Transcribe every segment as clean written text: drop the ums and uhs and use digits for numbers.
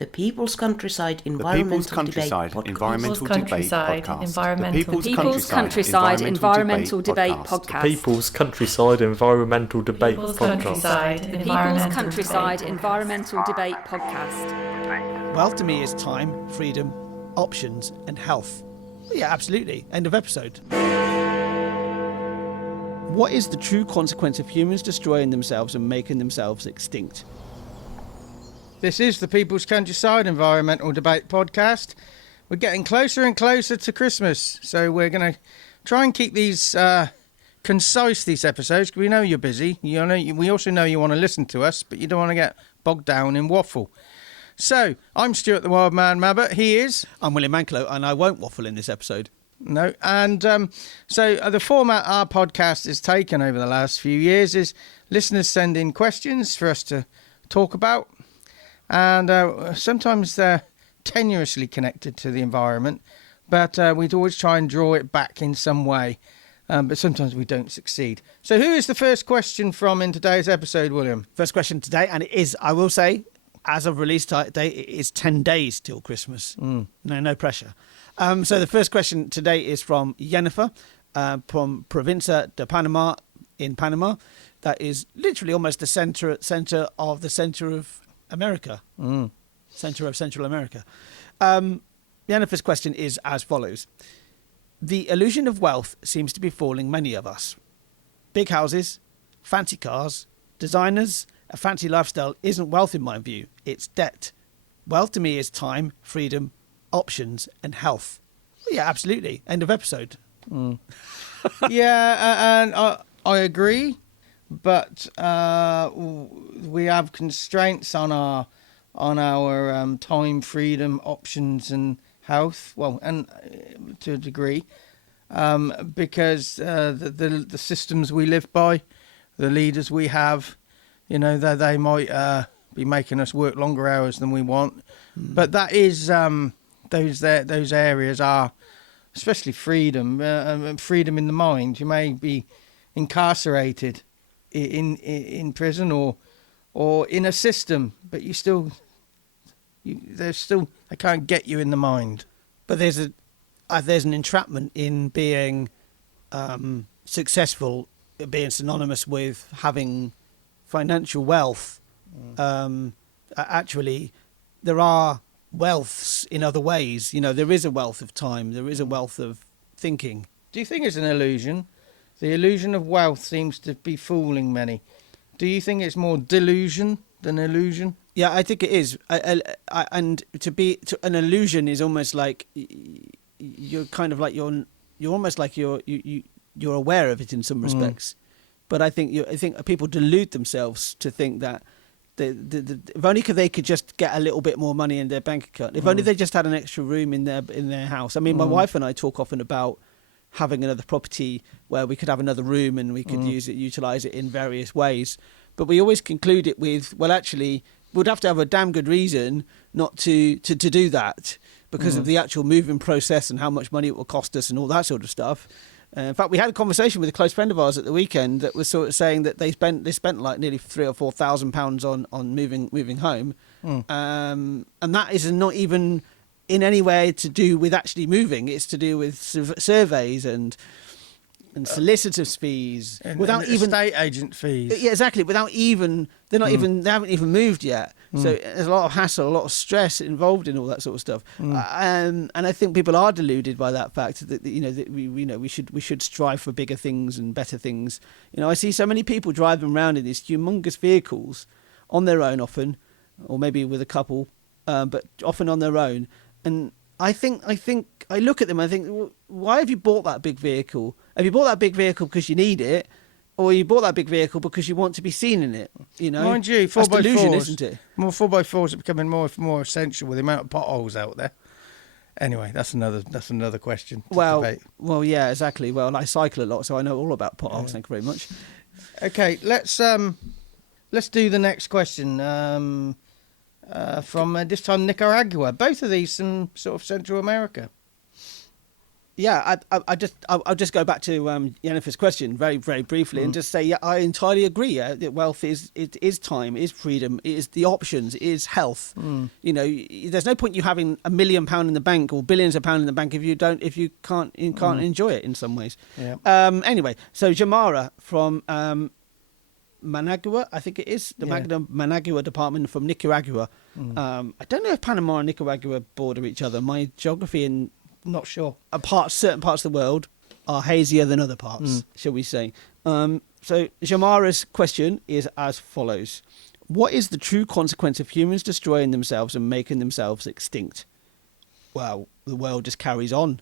The People's Countryside The People's Environmental Countryside Debate Environmental Debate Podcast. People's Countryside Environmental Debate Podcast. People's Countryside Environmental Debate Podcast. People's Countryside Environmental Debate Podcast. Wealth to me is time, freedom, options, and health. Yeah, absolutely. End of episode. What is the true consequence of humans destroying themselves and making themselves extinct? This is the People's Countryside Environmental Debate Podcast. We're getting closer and closer to Christmas, so we're going to try and keep these concise, these episodes, because we know you're busy. We also know you want to listen to us, but you don't want to get bogged down in waffle. So, I'm Stuart the Wildman Mabbutt. He is... I'm William Mankelow, and I won't waffle in this episode. No, and so the format our podcast has taken over the last few years is listeners send in questions for us to talk about. And sometimes they're tenuously connected to the environment, but we'd always try and draw it back in some way. But sometimes we don't succeed. So who is the first question from in today's episode, William? First question today, and it is, I will say, as of release date, it is 10 days till Christmas. No pressure. So the first question today is from Yenifer, from Provincia De Panamá in Panama. That is literally almost the center of America. Center of Central America. Yenifer's question is as follows. The illusion of wealth seems to be fooling many of us. Big houses, fancy cars, designers, a fancy lifestyle isn't wealth in my view. It's debt. Wealth to me is time, freedom, options, and health. Yeah, absolutely. End of episode. Yeah, and I agree. But we have constraints on our time, freedom, options, and health. Well, and to a degree, because the systems we live by, the leaders we have, they might be making us work longer hours than we want. But that is those areas are, especially freedom, freedom in the mind. You may be incarcerated in prison or in a system, but they can't get you in the mind. But there's an entrapment in being successful, being synonymous with having financial wealth. Actually, there are wealths in other ways. There is a wealth of time. There is a wealth of thinking. Do you think it's an illusion? The illusion of wealth seems to be fooling many. Do you think it's more delusion than illusion? Yeah, I think it is. And an illusion is almost like you're kind of like you're almost like you're aware of it in some respects. But I think people delude themselves to think that if only they could just get a little bit more money in their bank account. If only they just had an extra room in their house. I mean, my wife and I talk often about having another property where we could have another room and we could utilize it in various ways. But we always conclude it with, well, actually, we'd have to have a damn good reason not to do that because of the actual moving process and how much money it will cost us and all that sort of stuff. In fact, we had a conversation with a close friend of ours at the weekend that was sort of saying that they spent like nearly £3,000 or £4,000 on moving home, and that is not even in any way to do with actually moving. It's to do with surveys and solicitors' fees, without even estate agent fees. Yeah, exactly. They haven't even moved yet. So there's a lot of hassle, a lot of stress involved in all that sort of stuff. And I think people are deluded by that fact that we should strive for bigger things and better things. I see so many people driving around in these humongous vehicles on their own often, or maybe with a couple, but often on their own. And I think I look at them and I think, well, why have you bought that big vehicle? Have you bought that big vehicle because you need it, or you bought that big vehicle because you want to be seen in it? Mind you, 4x4s, that's delusion, isn't it? More 4x4s are becoming more essential with the amount of potholes out there. Anyway, that's another question. Debate. Well, yeah, exactly. Well, I cycle a lot, so I know all about potholes. Yeah. Thank you very much. Okay, let's do the next question. From this time Nicaragua. Both of these from sort of Central America. I'll just go back to Yenifer's question very, very briefly and just say, yeah, I entirely agree. That wealth is time, is freedom, is the options, is health. You know, there's no point you having £1 million in the bank or billions of pounds in the bank if you can't enjoy it in some ways. Yeah. Anyway, so Jamara from Managua, I think it is the Managua department from Nicaragua. I don't know if Panama and Nicaragua border each other. My geography in Not sure. certain parts of the world are hazier than other parts, shall we say. So Jamara's question is as follows. What is the true consequence of humans destroying themselves and making themselves extinct? Well, the world just carries on.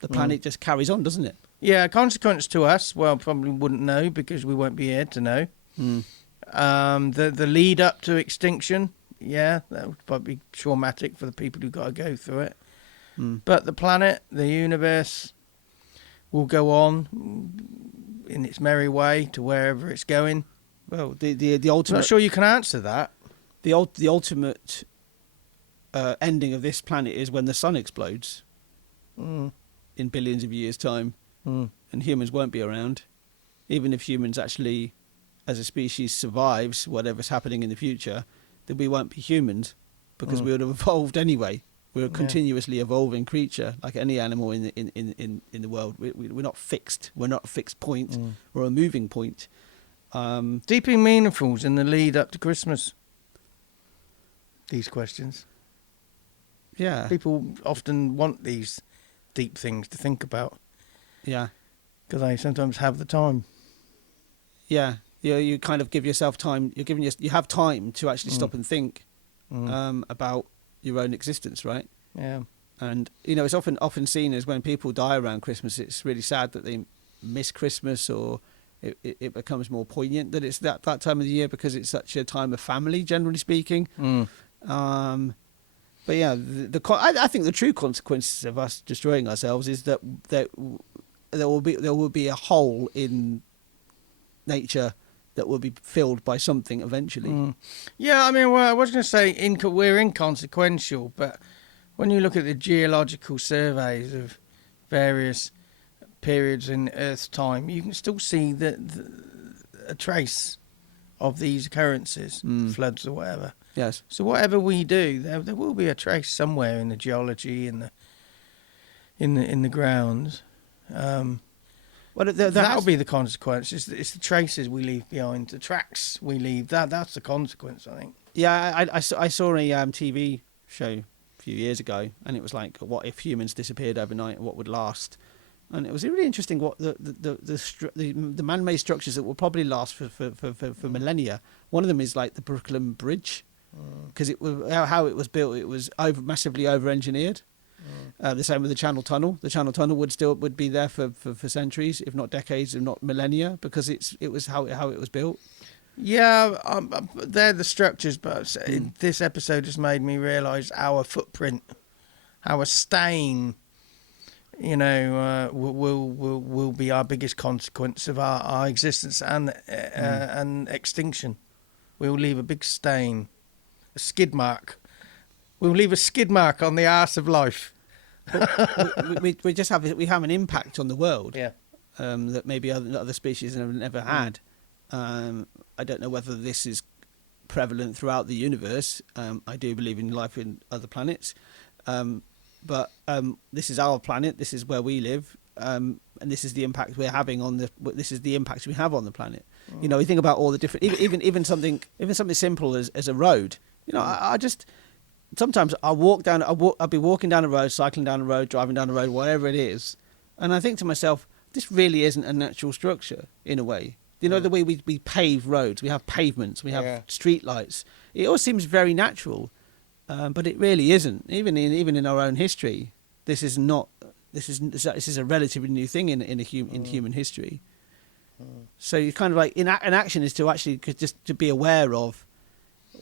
The planet just carries on, doesn't it? Yeah, consequence to us, well, probably wouldn't know because we won't be here to know. The lead up to extinction, that would probably be traumatic for the people who've got to go through it. But the planet, the universe, will go on in its merry way to wherever it's going. Well, the ultimate. I'm not sure you can answer that. The ultimate ending of this planet is when the sun explodes in billions of years' time, and humans won't be around. Even if humans actually, as a species, survives whatever's happening in the future, then we won't be humans because we would have evolved anyway. We're a continuously evolving creature, like any animal in the world. We're not fixed. We're not a fixed point. We're a moving point. Deeply meaningful in the lead up to Christmas. These questions. Yeah. People often want these deep things to think about. Yeah. Because they sometimes have the time. Yeah. You kind of give yourself time. You have time to actually stop and think about your own existence, right? Yeah. And it's often seen as when people die around Christmas, it's really sad that they miss Christmas, or it becomes more poignant that it's that time of the year because it's such a time of family, generally speaking. But yeah, I think the true consequences of us destroying ourselves is that there will be a hole in nature that will be filled by something eventually. Yeah, I mean, well, I was going to say we're inconsequential, but when you look at the geological surveys of various periods in Earth's time, you can still see a trace of these occurrences, floods or whatever. Yes. So whatever we do, there will be a trace somewhere in the geology, in the ground. Well, that'll be the consequence. It's the traces we leave behind, the tracks we leave. That's the consequence, I think. Yeah, I saw a TV show a few years ago, and it was like, what if humans disappeared overnight? What would last? And it was really interesting what the man-made structures that will probably last for millennia. One of them is like the Brooklyn Bridge, because how it was built. It was massively over-engineered. The same with the Channel Tunnel. The Channel Tunnel would be there for centuries, if not decades, if not millennia, because it was how it was built. Yeah, they're the structures, but this episode just made me realise our footprint, our stain, will be our biggest consequence of our existence and extinction. We'll leave a big stain, a skid mark. We'll leave a skid mark on the arse of life. we have an impact on the world. Yeah. That maybe other species have never had. I don't know whether this is prevalent throughout the universe. I do believe in life in other planets, but this is our planet. This is where we live, and this is the impact we're having on This is the impact we have on the planet. You think about all the different, even something simple as a road. I just. Sometimes I'll be walking down the road, cycling down the road, driving down the road, whatever it is, and I think to myself, this really isn't a natural structure in a way. The way we pave roads, we have pavements, we have street lights. It all seems very natural, but it really isn't. Even in our own history, this is not. This is a relatively new thing in human history. So you kind of like an action is to actually just to be aware of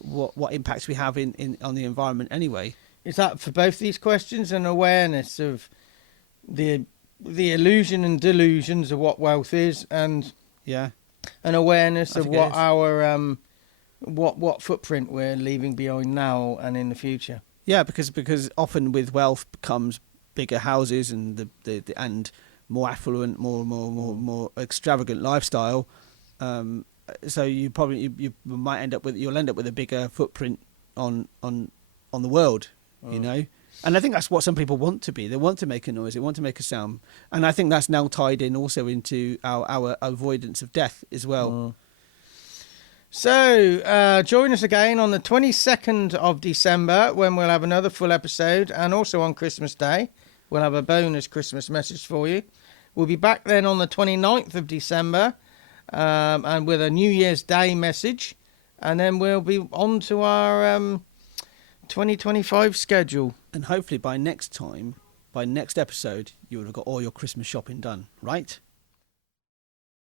what impacts we have on the environment anyway. Is that for both these questions, an awareness of the illusion and delusions of what wealth is, and an awareness of what our what footprint we're leaving behind now and in the future? Yeah, because often with wealth comes bigger houses and the and more affluent, more extravagant lifestyle. So you might end up with a bigger footprint on the world, you know. And I think that's what some people want to be. They want to make a noise. They want to make a sound. And I think that's now tied in also into our avoidance of death as well. So join us again on the 22nd of December when we'll have another full episode, and also on Christmas Day we'll have a bonus Christmas message for you. We'll be back then on the 29th of December and with a New Year's Day message, and then we'll be on to our 2025 schedule. And hopefully by next episode, you would have got all your Christmas shopping done, right?